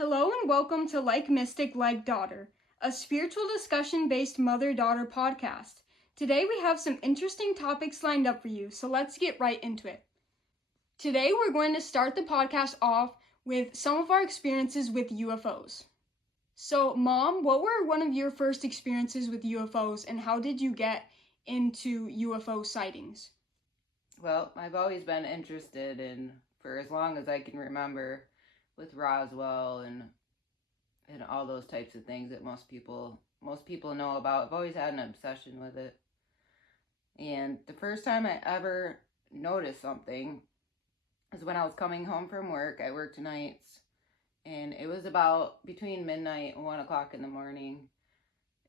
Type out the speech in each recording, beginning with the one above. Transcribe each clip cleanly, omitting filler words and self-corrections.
Hello and welcome to Like Mystic, Like Daughter, a spiritual discussion-based mother-daughter podcast. Today we have some interesting topics lined up for you, so let's get right into it. Today we're going to start the podcast off with some of our experiences with UFOs. So, Mom, what were one of your first experiences with UFOs and how did you get into UFO sightings? Well, I've always been interested in, for as long as I can remember, with Roswell and all those types of things that most people know about. I've always had an obsession with it. And the first time I ever noticed something is when I was coming home from work. I worked nights, and it was about between midnight and 1 o'clock in the morning.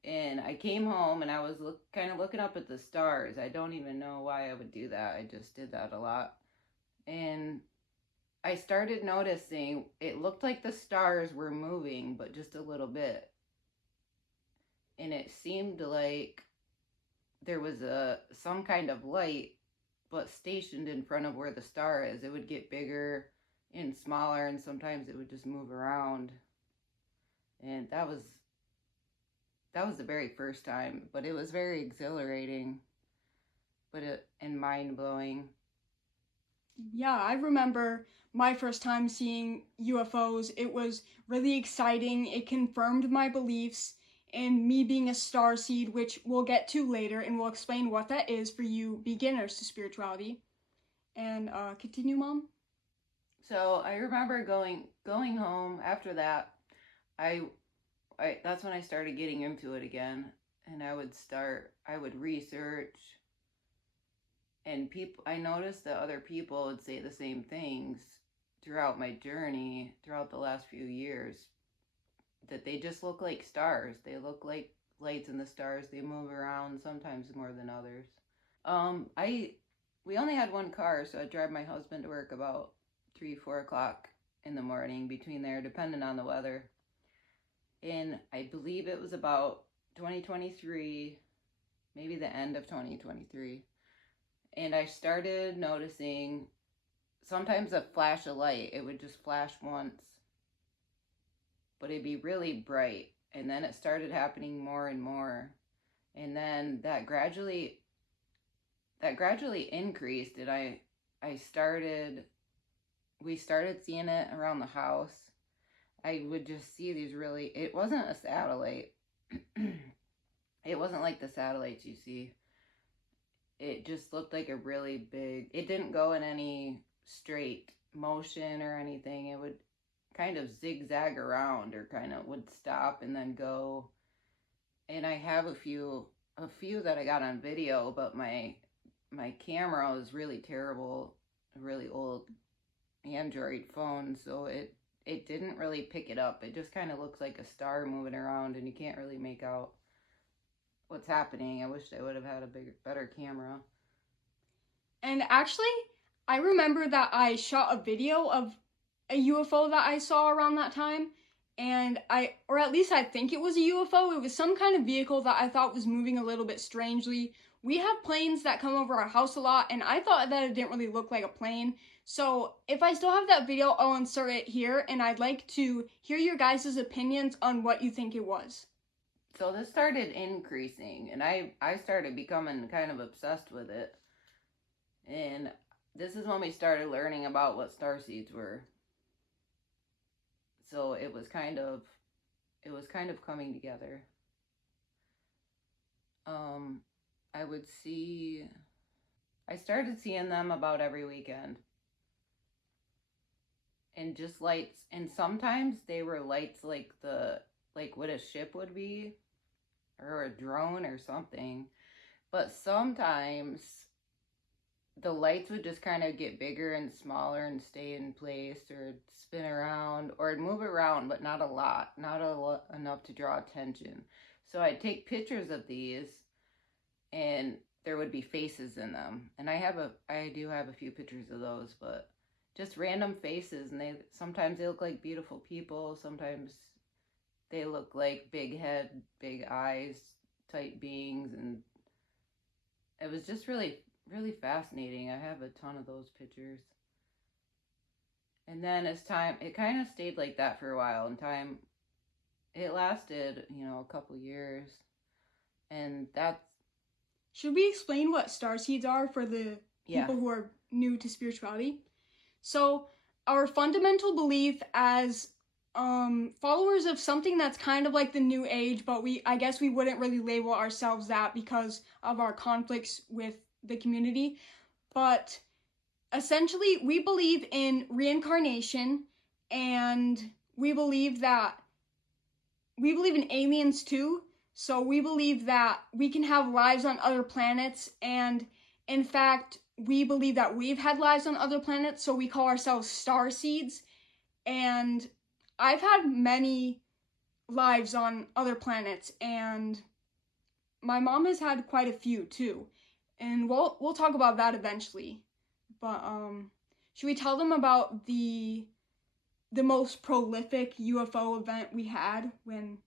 And I came home and I was kind of looking up at the stars. I don't even know why I would do that. I just did that a lot. And I started noticing it looked like the stars were moving, but just a little bit. And it seemed like there was some kind of light, but stationed in front of where the star is. It would get bigger and smaller, and sometimes it would just move around. And that was the very first time, but it was very exhilarating, and mind-blowing. Yeah, I remember my first time seeing UFOs. It was really exciting. It confirmed my beliefs in me being a starseed, which we'll get to later, and we'll explain what that is for you beginners to spirituality. And continue, Mom. So I remember going home after that. I that's when I started getting into it again, and I would research, and I noticed that other people would say the same things throughout my journey, throughout the last few years, that they just look like stars. They look like lights in the stars. They move around, sometimes more than others. We only had one car, so I'd drive my husband to work about 3-4 o'clock in the morning, between there, depending on the weather. And I believe it was about 2023, maybe the end of 2023. And I started noticing sometimes a flash of light. It would just flash once, but it'd be really bright. And then it started happening more and more. And then that gradually increased. And we started seeing it around the house. I would just see these it wasn't a satellite. It wasn't like the satellites you see. It just looked like a really big, it didn't go in any straight motion or anything. It would kind of zigzag around, or kind of would stop and then go. And I have a few that I got on video, but my camera was really terrible, a really old Android phone, so it didn't really pick it up. It just kind of looks like a star moving around, and you can't really make out what's happening. I wish I would have had a better camera. And actually, I remember that I shot a video of a UFO that I saw around that time. And or at least I think it was a UFO. It was some kind of vehicle that I thought was moving a little bit strangely. We have planes that come over our house a lot, and I thought that it didn't really look like a plane. So if I still have that video, I'll insert it here, and I'd like to hear your guys' opinions on what you think it was. So this started increasing, and I started becoming kind of obsessed with it. And this is when we started learning about what starseeds were. So it was kind of coming together. I started seeing them about every weekend. And just lights, and sometimes they were lights like what a ship would be, or a drone or something. But sometimes the lights would just kind of get bigger and smaller and stay in place, or spin around, or move around, but not a lot, enough to draw attention. So I'd take pictures of these, and there would be faces in them. And I do have a few pictures of those, but just random faces, and sometimes they look like beautiful people, sometimes they look like big head, big eyes type beings, and it was just really, really fascinating. I have a ton of those pictures. And then as time, it kind of stayed like that for a while. And time, it lasted, a couple years. And that's, Should we explain what star seeds are for the yeah. people who are new to spirituality? So, our fundamental belief as followers of something that's kind of like the New Age, but I guess we wouldn't really label ourselves that because of our conflicts with the community. But essentially, we believe in reincarnation, and we believe in aliens too. So we believe that we can have lives on other planets, and in fact, we believe that we've had lives on other planets, so we call ourselves star seeds. And I've had many lives on other planets, and my mom has had quite a few too. And we'll talk about that eventually. But should we tell them about the most prolific UFO event we had when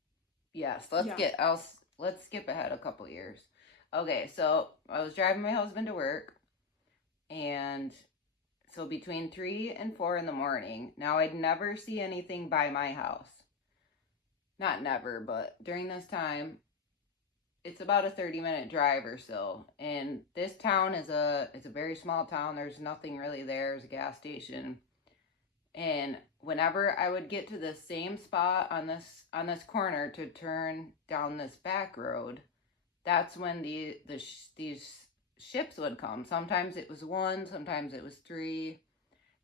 Yes, yeah. let's skip ahead a couple years. Okay, so I was driving my husband to work, and so between 3 and 4 in the morning. Now, I'd never see anything by my house. Not never, but during this time, it's about a 30-minute drive or so. And this town it's a very small town. There's nothing really there. There's a gas station. And whenever I would get to the same spot on this corner to turn down this back road, that's when these ships would come. Sometimes it was one, sometimes it was three,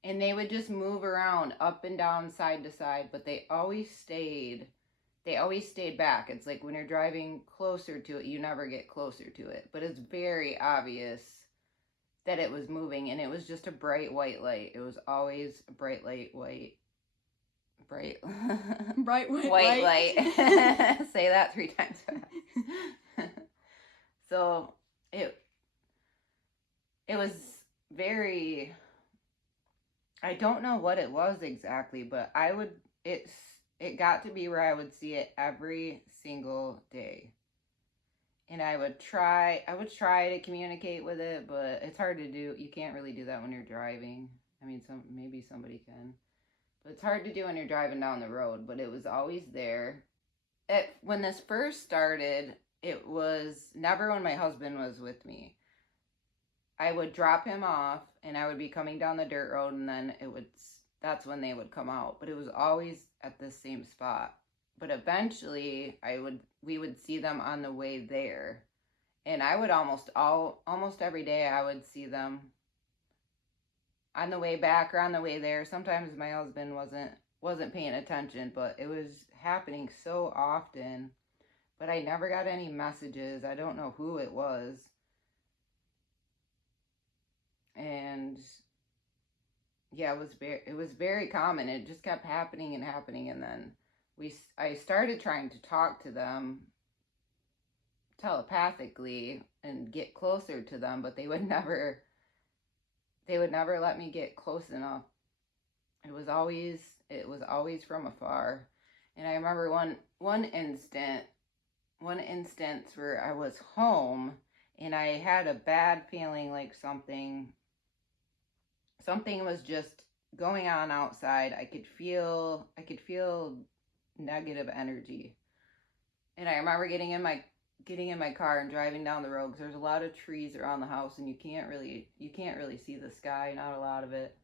and they would just move around up and down, side to side, but they always stayed back. It's like when you're driving closer to it, you never get closer to it, but it's very obvious that it was moving, and it was just a bright white light. It was always a bright light, bright bright white light. Say that 3 times fast. So it was very, I don't know what it was exactly, but it got to be where I would see it every single day. And I would try to communicate with it, but it's hard to do. You can't really do that when you're driving. I mean, maybe somebody can, but it's hard to do when you're driving down the road. But it was always there. When this first started, it was never when my husband was with me. I would drop him off, and I would be coming down the dirt road, and then that's when they would come out. But it was always at the same spot. But eventually, we would see them on the way there, and I would almost every day I would see them on the way back or on the way there. Sometimes my husband wasn't paying attention, but it was happening so often. But I never got any messages. I don't know who it was. And yeah, it was very common. It just kept happening and happening, and then I started trying to talk to them telepathically and get closer to them, but they would never let me get close enough. It was always from afar. And I remember one instance where I was home, and I had a bad feeling like something was just going on outside. I could feel negative energy. And I remember getting in my car and driving down the road, because there's a lot of trees around the house, and you can't really see the sky, not a lot of it.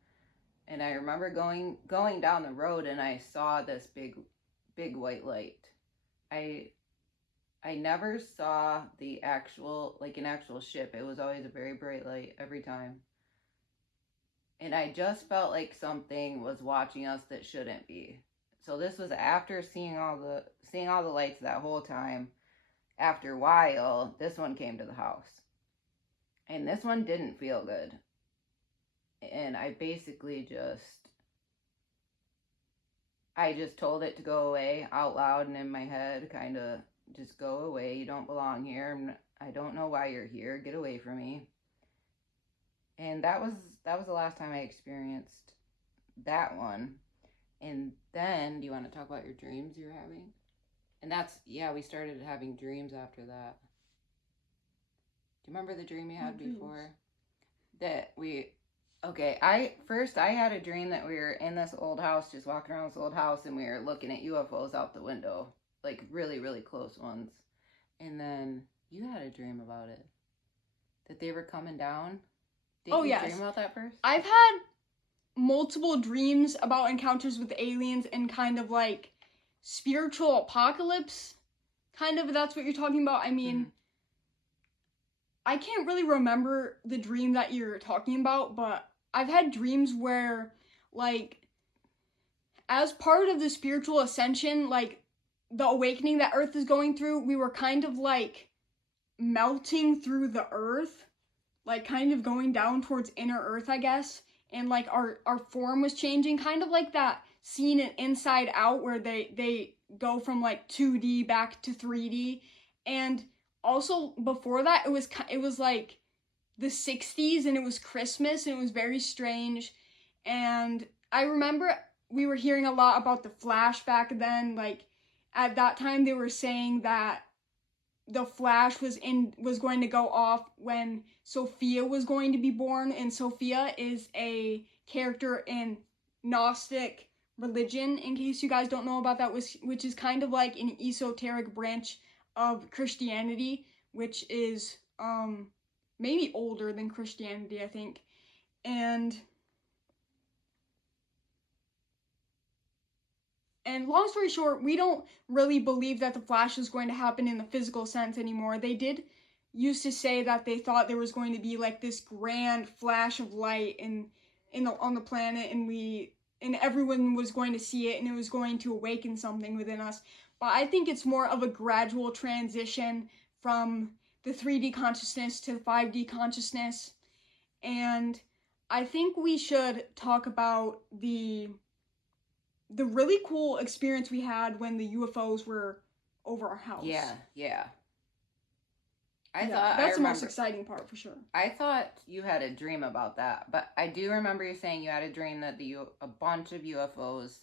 And I remember going down the road, and I saw this big white light. I never saw an actual ship. It was always a very bright light every time. And I just felt like something was watching us that shouldn't be. So this was after seeing all the lights that whole time. After a while, this one came to the house. And this one didn't feel good. And I basically I just told it to go away out loud and in my head, kind of, just go away. You don't belong here. I don't know why you're here. Get away from me. And that was the last time I experienced that one. And then, do you want to talk about your dreams you're having? And we started having dreams after that. Do you remember the dream you had before? That Okay, I had a dream that we were in this old house, just walking around this old house, and we were looking at UFOs out the window, like really, really close ones. And then you had a dream about it, that they were coming down. Oh, Didn't you dream yes. about that first? I've had multiple dreams about encounters with aliens and kind of like spiritual apocalypse. Kind of, that's what you're talking about. I mean, I can't really remember the dream that you're talking about, but I've had dreams where, like, as part of the spiritual ascension, like, the awakening that Earth is going through, we were kind of like melting through the Earth, like, kind of going down towards inner Earth, I guess. And, like, our form was changing, kind of like that scene in Inside Out where they go from, like, 2D back to 3D. And also, before that, it was like the 60s and it was Christmas and it was very strange. And I remember we were hearing a lot about the Flash back then. Like, at that time they were saying that the Flash was going to go off when Sophia was going to be born, and Sophia is a character in Gnostic religion, in case you guys don't know about that, which is kind of like an esoteric branch of Christianity, which is maybe older than Christianity, I think. And long story short, we don't really believe that the Flash is going to happen in the physical sense anymore. They did used to say that they thought there was going to be like this grand flash of light on the planet, and everyone was going to see it, and it was going to awaken something within us. But I think it's more of a gradual transition from the 3D consciousness to the 5D consciousness. And I think we should talk about the really cool experience we had when the UFOs were over our house. Yeah. That's the most exciting part for sure. I thought you had a dream about that, but I do remember you saying you had a dream that a bunch of UFOs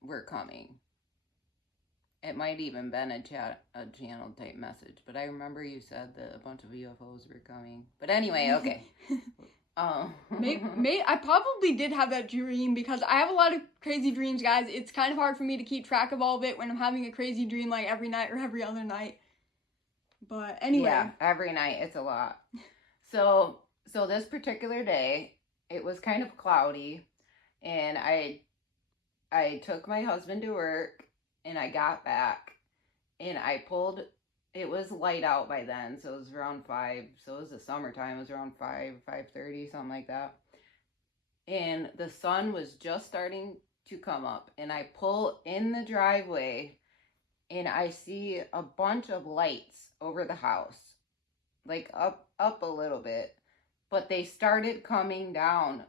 were coming. It might even been a channel type message, but I remember you said that a bunch of UFOs were coming. But anyway, okay. I probably did have that dream because I have a lot of crazy dreams, guys. It's kind of hard for me to keep track of all of it when I'm having a crazy dream like every night or every other night. But anyway. Yeah, every night. It's a lot. So this particular day, it was kind of cloudy, and I took my husband to work, and I got back, and it was light out by then, so it was around 5, so it was the summertime, it was around 5:30, something like that, and the sun was just starting to come up, and I pull in the driveway, and I see a bunch of lights over the house, like up a little bit, but they started coming down.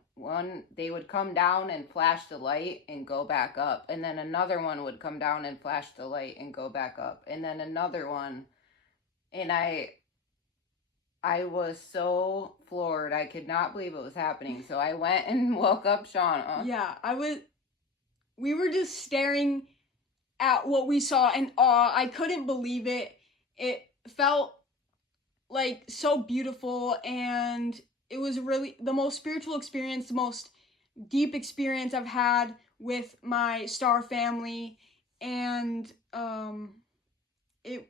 They would come down and flash the light and go back up, and then another one would come down and flash the light and go back up, and then another one, and I was so floored. I could not believe it was happening, so I went and woke up Shauna. Yeah, we were just staring at what we saw in awe. I couldn't believe it. It felt like so beautiful, and it was really the most spiritual experience, the most deep experience I've had with my star family, and it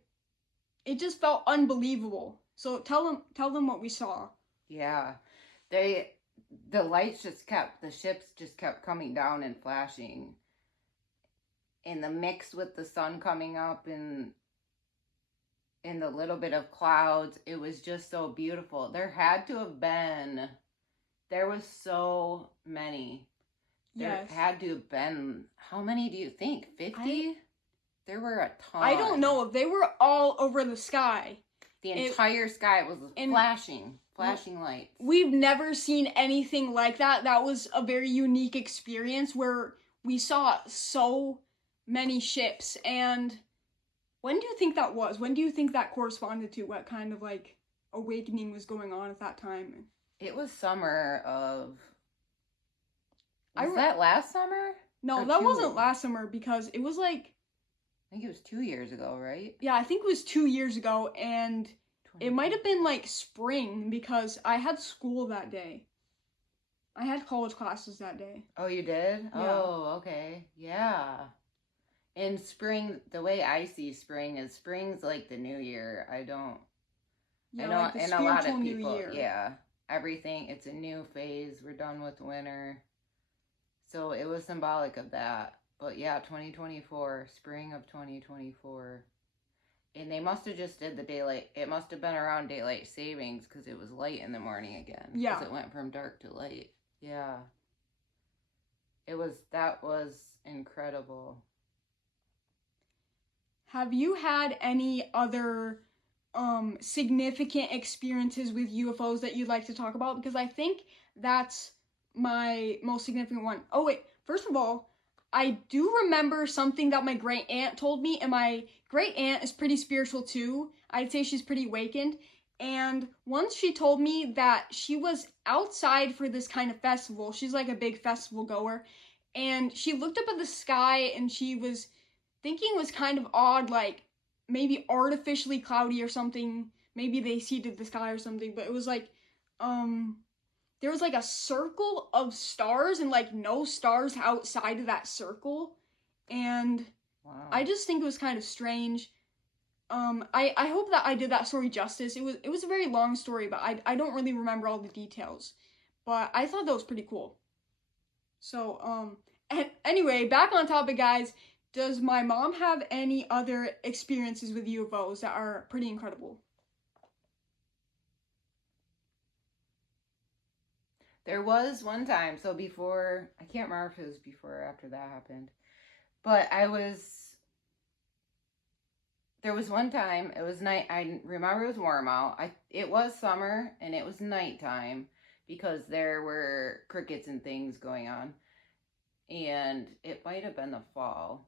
just felt unbelievable. So tell them what we saw. Yeah, the ships just kept coming down and flashing, and the mix with the sun coming up and the little bit of clouds, it was just so beautiful. There was so many. There had to have been, how many do you think? 50? There were a ton. I don't know. They were all over the sky. The entire sky was flashing lights. We've never seen anything like that. That was a very unique experience where we saw so many ships. And when do you think that was? When do you think that corresponded to? What kind of like awakening was going on at that time? It was summer of... Was that last summer? No, that wasn't last summer because it was like... I think it was 2 years ago, right? Yeah, I think it was 2 years ago, and it might have been like spring because I had school that day. I had college classes that day. Oh, you did? Yeah. Oh, okay. Yeah. In spring, the way I see spring is spring's like the new year. I Yeah, know, like the and a lot spiritual of new people, year. yeah. Everything, it's a new phase. We're done with winter. So it was symbolic of that. But yeah, 2024, spring of 2024. And they must have just did the daylight. It must have been around daylight savings because it was light in the morning again. Yeah. Because it went from dark to light. Yeah. That was incredible. Have you had any other significant experiences with UFOs that you'd like to talk about? Because I think that's my most significant one. Oh wait, first of all, I do remember something that my great aunt told me, and my great aunt is pretty spiritual too. I'd say she's pretty awakened. And once she told me that she was outside for this kind of festival. She's like a big festival goer. And she looked up at the sky and she was thinking was kind of odd, like maybe artificially cloudy or something. Maybe they seeded the sky or something, but it was like, um, there was like a circle of stars and like no stars outside of that circle. And Wow. I just think it was kind of strange. I hope that I did that story justice. It was a very long story, but I don't really remember all the details. But I thought that was pretty cool. So, and anyway, back on topic, guys. Does my mom have any other experiences with UFOs that are pretty incredible? There was one time, so before, I can't remember if it was before or after that happened, but there was one time, it was night, I remember it was warm out. It was summer and it was nighttime because there were crickets and things going on. And it might have been the fall.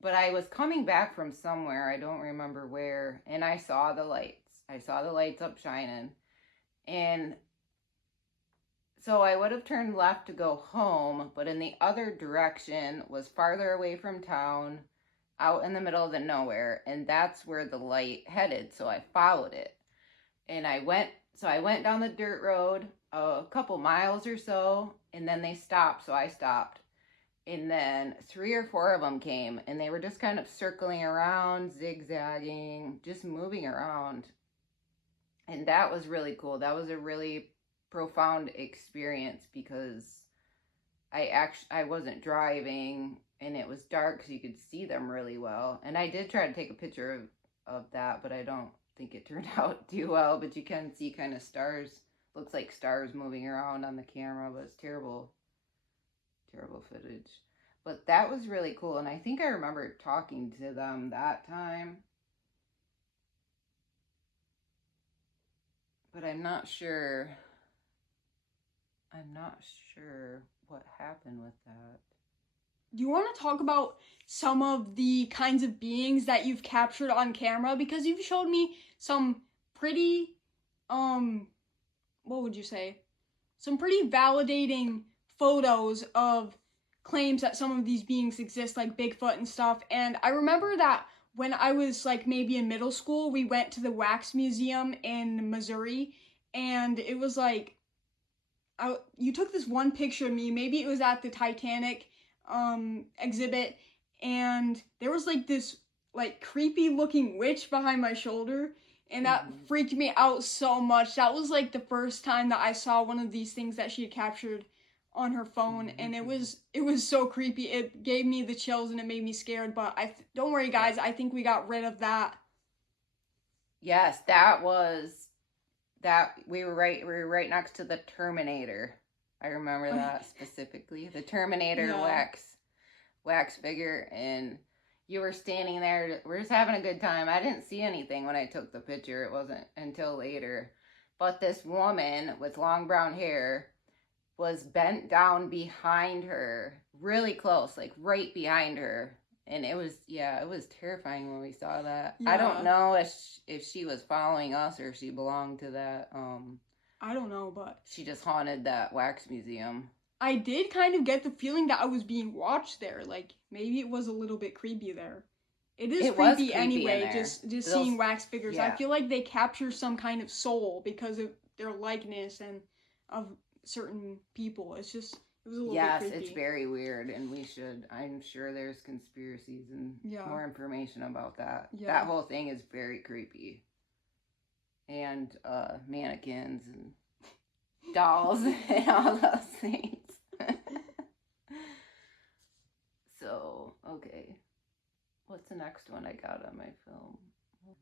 But I was coming back from somewhere, I don't remember where, and I saw the lights. I saw the lights up shining. And so I would have turned left to go home, but in the other direction was farther away from town, out in the middle of the nowhere, and that's where the light headed. So I followed it. And I went down the dirt road a couple miles or so, and then they stopped, so I stopped. And then 3 or 4 of them came, and they were just kind of circling around, zigzagging, just moving around. And that was really cool. That was a really profound experience because I wasn't driving and it was dark so you could see them really well. And I did try to take a picture of that, but I don't think it turned out too well. But you can see kind of stars, looks like stars moving around on the camera, but it's terrible footage. But that was really cool, and I think I remember talking to them that time. But I'm not sure what happened with that. Do you want to talk about some of the kinds of beings that you've captured on camera? Because you've showed me some pretty, what would you say? Some pretty validating photos of claims that some of these beings exist, like Bigfoot and stuff. And I remember that when I was like maybe in middle school, we went to the Wax Museum in Missouri, and it was like, you took this one picture of me. Maybe it was at the Titanic exhibit, and there was like this like creepy looking witch behind my shoulder, and that freaked me out so much. That was like the first time that I saw one of these things that she had captured on her phone, and it was so creepy. It gave me the chills and it made me scared, but don't worry guys, I think we got rid of that. Yes, we were right next to the Terminator. I remember that specifically. The Terminator wax figure, and you were standing there. We're just having a good time. I didn't see anything when I took the picture. It wasn't until later. But this woman with long brown hair was bent down behind her, really close, like right behind her. And it was terrifying when we saw that. Yeah. I don't know if she was following us or if she belonged to that. I don't know, but she just haunted that wax museum. I did kind of get the feeling that I was being watched there. Like maybe it was a little bit creepy there. It is creepy anyway, just seeing wax figures. Yeah. I feel like they capture some kind of soul because of their likeness and of certain people. It was a little Yes, bit creepy. it's very weird, and I'm sure there's conspiracies and more information about that. Yeah. That whole thing is very creepy. And mannequins and dolls and all those things. So, okay. What's the next one I got on my film?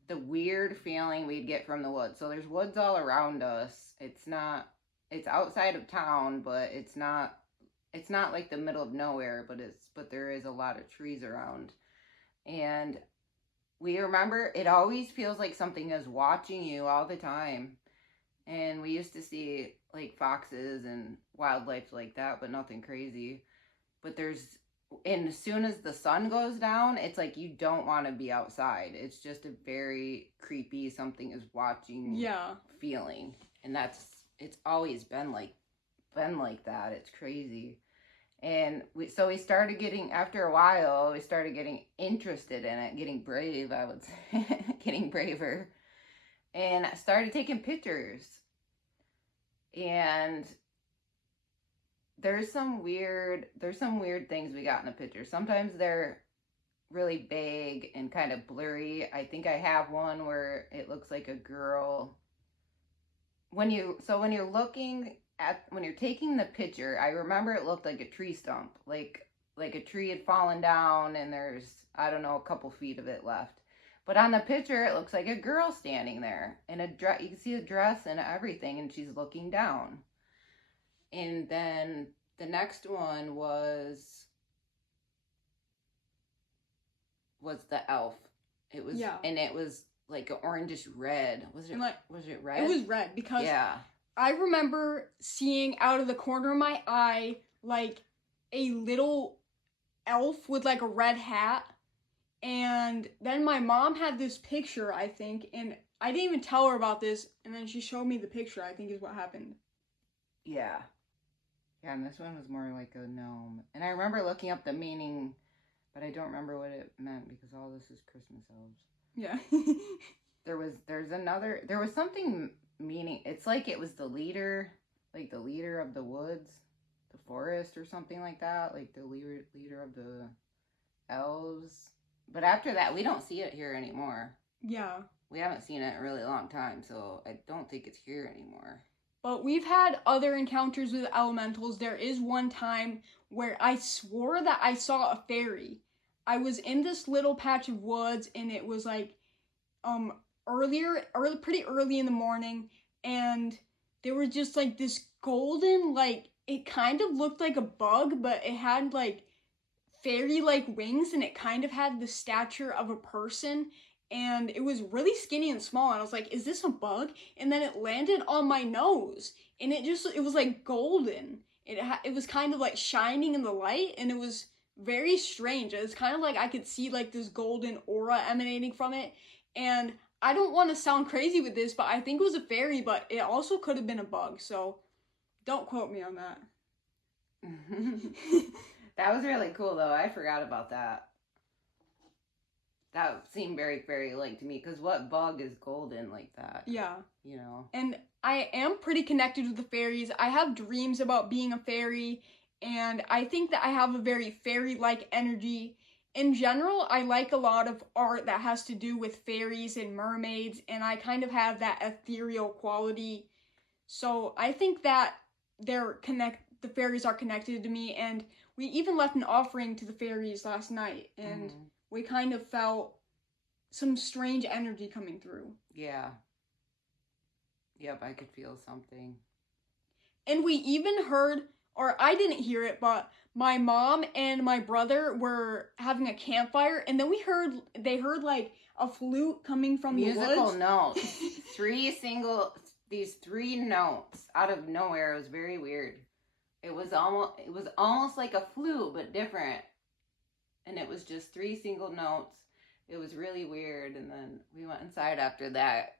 The weird feeling we'd get from the woods. So there's woods all around us. It's outside of town, but it's not like the middle of nowhere, but there is a lot of trees around. And we remember it always feels like something is watching you all the time. And we used to see like foxes and wildlife like that, but nothing crazy. But and as soon as the sun goes down, it's like you don't want to be outside. It's just a very creepy, something is watching feeling. And it's always been like that. It's crazy. And we started getting, after a while, we started getting interested in it, getting brave, I would say, getting braver. And I started taking pictures. And there's some weird things we got in the pictures. Sometimes they're really vague and kind of blurry. I think I have one where it looks like a girl. When you're taking the picture, I remember it looked like a tree stump, like a tree had fallen down and there's, I don't know, a couple feet of it left. But on the picture, it looks like a girl standing there in a dress. You can see a dress and everything, and she's looking down. And then the next one was the elf. It was, and it was like an orangish red. Was it red? It was red because I remember seeing out of the corner of my eye like a little elf with like a red hat. And then my mom had this picture, I think, and I didn't even tell her about this, and then she showed me the picture, I think is what happened. Yeah. Yeah, and this one was more like a gnome. And I remember looking up the meaning, but I don't remember what it meant because all this is Christmas elves. Yeah. there was something meaning. It's like it was the leader of the woods, the forest or something like that, like the leader of the elves. But after that, we don't see it here anymore. Yeah. We haven't seen it in a really long time, so I don't think it's here anymore. But we've had other encounters with elementals. There is one time where I swore that I saw a fairy. I was in this little patch of woods, and it was like pretty early in the morning, and there was just like this golden, like, it kind of looked like a bug, but it had like fairy-like wings, and it kind of had the stature of a person, and it was really skinny and small, and I was like, is this a bug? And then it landed on my nose, and it was like golden. It was kind of like shining in the light, and it was very strange. It was kind of like I could see like this golden aura emanating from it, and I don't want to sound crazy with this, but I think it was a fairy, but it also could have been a bug, so don't quote me on that. That was really cool, though. I forgot about that. That seemed very fairy-like to me, because what bug is golden like that? Yeah. You know? And I am pretty connected with the fairies. I have dreams about being a fairy, and I think that I have a very fairy-like energy. In general, I like a lot of art that has to do with fairies and mermaids, and I kind of have that ethereal quality. So I think that the fairies are connected to me, and we even left an offering to the fairies last night, and we kind of felt some strange energy coming through. Yeah. Yep, I could feel something. And we even heard, or I didn't hear it, but my mom and my brother were having a campfire, and then they heard like a flute coming from the woods. Musical notes. These three notes out of nowhere. It was very weird. It was almost like a flute, but different. And it was just three single notes. It was really weird. And then we went inside after that.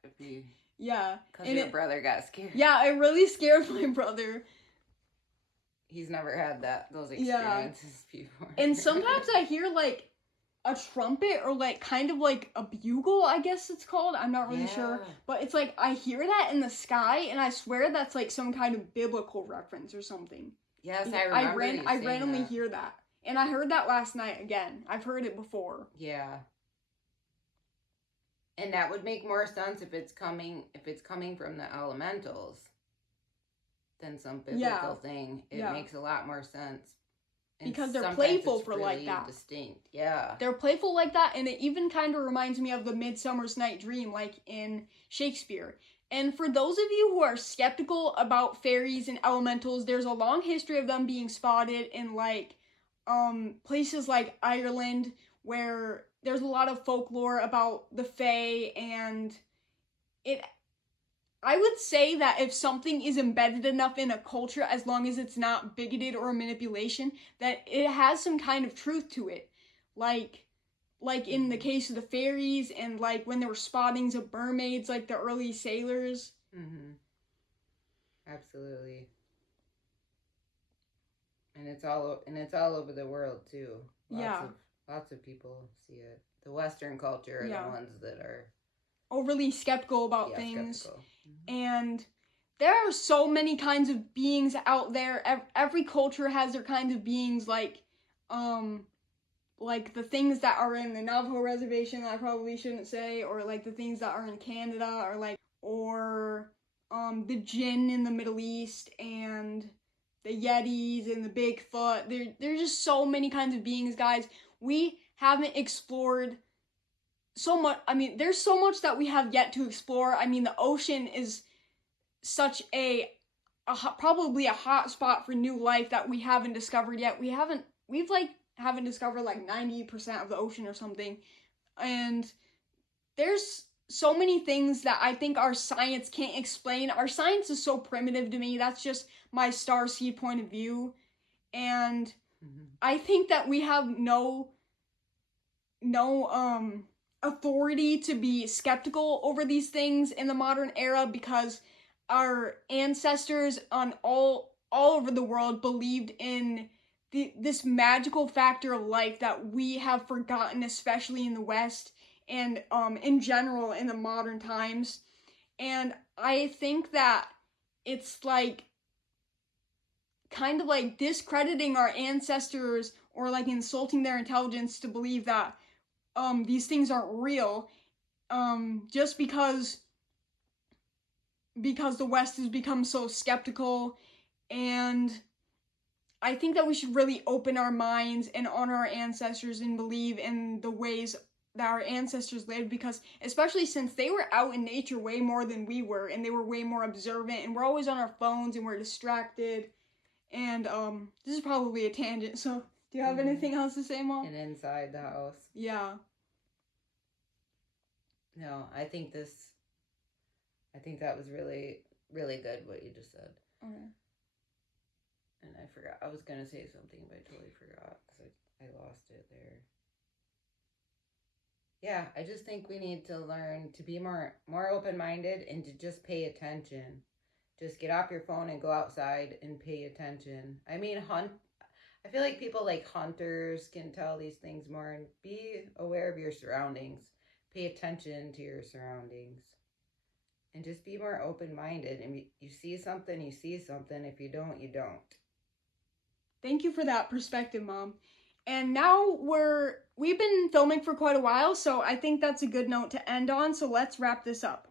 Yeah. Because your brother got scared. Yeah, it really scared my brother. He's never had those experiences before. And sometimes I hear like a trumpet or like kind of like a bugle, I guess it's called. I'm not really sure. But it's like I hear that in the sky and I swear that's like some kind of biblical reference or something. Yes, I remember I randomly hear that. And I heard that last night again. I've heard it before. Yeah. And that would make more sense if it's coming from the elementals than some biblical thing. It makes a lot more sense. And because they're playful for really like that. Distinct, yeah. They're playful like that, and it even kind of reminds me of the Midsummer's Night Dream, like in Shakespeare. And for those of you who are skeptical about fairies and elementals, there's a long history of them being spotted in like places like Ireland, where there's a lot of folklore about the fae, and I would say that if something is embedded enough in a culture, as long as it's not bigoted or manipulation, that it has some kind of truth to it. Like in the case of the fairies, and like when there were spottings of mermaids, like the early sailors. Mm-hmm. Absolutely. And it's all over the world too. Lots of people see it. The Western culture are the ones that are overly skeptical about things. Skeptical. Mm-hmm. And there are so many kinds of beings out there. Every culture has their kinds of beings, like the things that are in the Navajo reservation that I probably shouldn't say, or like the things that are in Canada, or the Jinn in the Middle East, and the Yetis and the Bigfoot. There's just so many kinds of beings, guys. We haven't explored so much. I mean, there's so much that we have yet to explore. I mean, the ocean is such probably a hot spot for new life that we haven't discovered yet. We've haven't discovered like 90% of the ocean or something. And there's so many things that I think our science can't explain. Our science is so primitive to me. That's just my starseed point of view. And I think that we have no authority to be skeptical over these things in the modern era, because our ancestors on all over the world believed in this magical factor of life that we have forgotten, especially in the West and in general in the modern times. And I think that it's like kind of like discrediting our ancestors or like insulting their intelligence to believe that these things aren't real, just because the West has become so skeptical. And I think that we should really open our minds and honor our ancestors and believe in the ways that our ancestors lived, because especially since they were out in nature way more than we were, and they were way more observant, and we're always on our phones and we're distracted. And this is probably a tangent, so do you have anything else to say, Mom? And inside the house. Yeah. No, I think that was really, really good what you just said. Okay. And I forgot. I was going to say something, but I totally forgot because I lost it there. Yeah, I just think we need to learn to be more open-minded and to just pay attention. Just get off your phone and go outside and pay attention. I mean, I feel like people like hunters can tell these things more, and be aware of your surroundings. Pay attention to your surroundings. And just be more open-minded. And you see something, you see something. If you don't, you don't. Thank you for that perspective, Mom. And now we've been filming for quite a while, so I think that's a good note to end on, so let's wrap this up.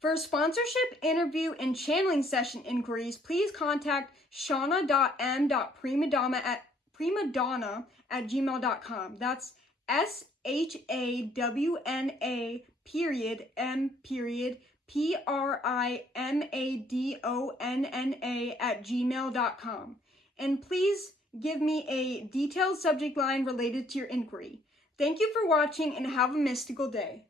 For sponsorship, interview, and channeling session inquiries, please contact shauna.m.primadonna@gmail.com. That's SHAWNA_PRIMADONNA@gmail.com. And please give me a detailed subject line related to your inquiry. Thank you for watching and have a mystical day.